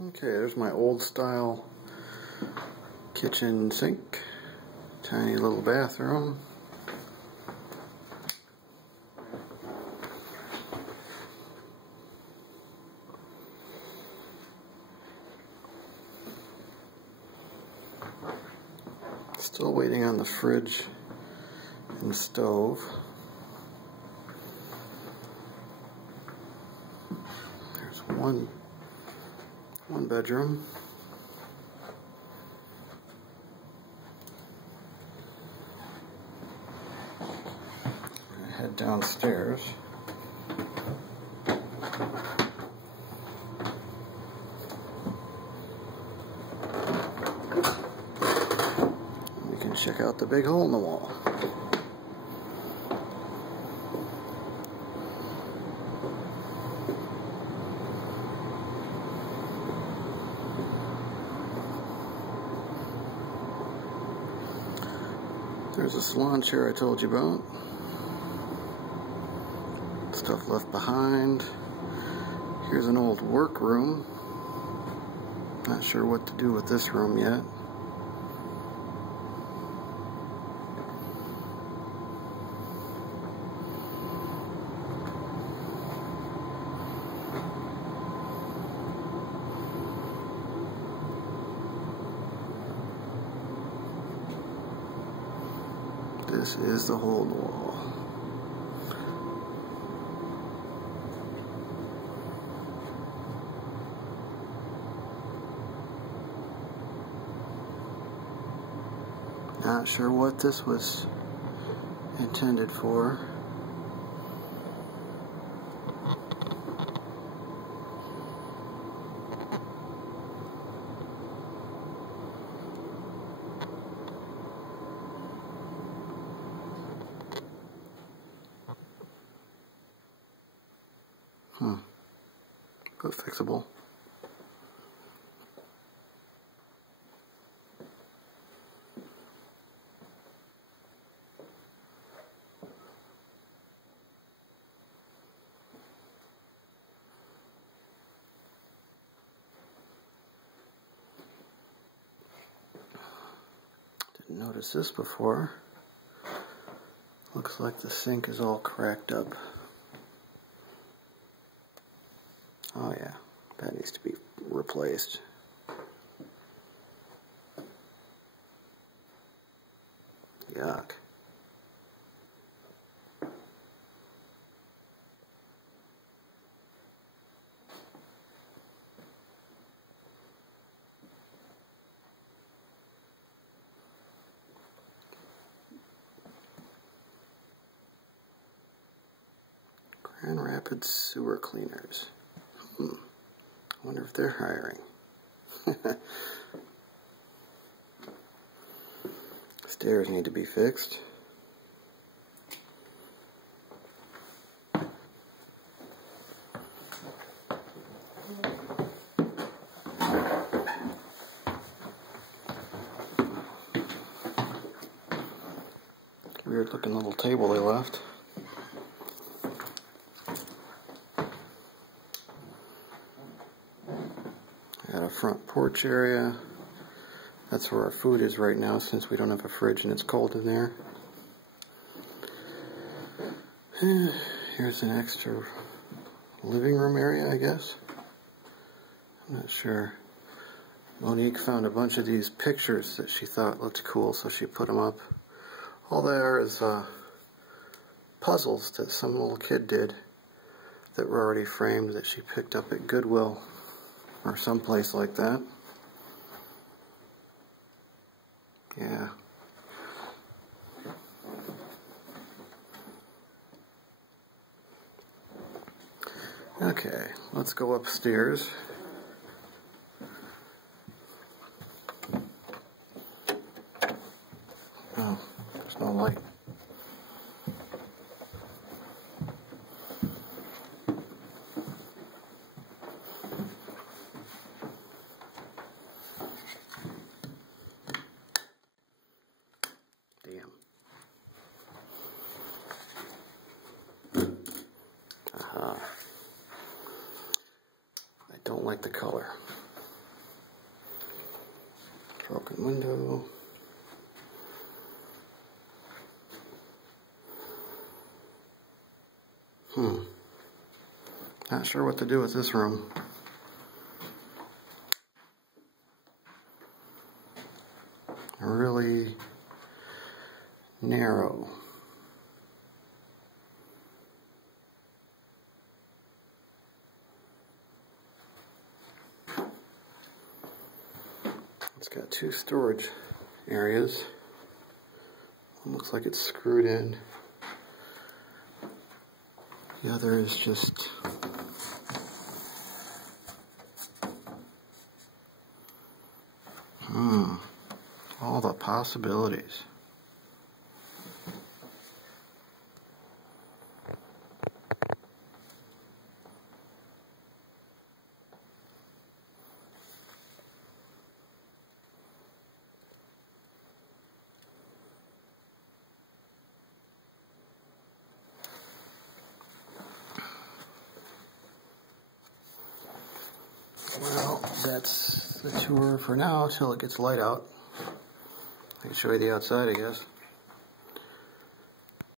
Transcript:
Okay, there's my old style kitchen sink. Tiny little bathroom. Still waiting on the fridge and stove. There's one bedroom. Head downstairs. We can check out the big hole in the wall. There's a salon chair I told you about. Stuff left behind. Here's an old workroom. Not sure what to do with this room yet. This is the hole in the wall. Not sure what this was intended for. But fixable. Didn't notice this before. Looks like the sink is all cracked up. Oh yeah, that needs to be replaced. Yuck. Grand Rapids Sewer Cleaners. I wonder if they're hiring. Stairs need to be fixed. Weird looking little table they left. Got a front porch area. That's where our food is right now since we don't have a fridge and it's cold in there. Here's an extra living room area, I guess. I'm not sure. Monique found a bunch of these pictures that she thought looked cool, so she put them up. All there is puzzles that some little kid did that were already framed that she picked up at Goodwill or someplace like that. Yeah. Okay, let's go upstairs. Oh, there's no light. Aha. I don't like the color. Broken window. Not sure what to do with this room. Really narrow. It's got two storage areas. One looks like it's screwed in. The other is just all the possibilities. Well, that's the tour for now till it gets light out. I can show you the outside, I guess.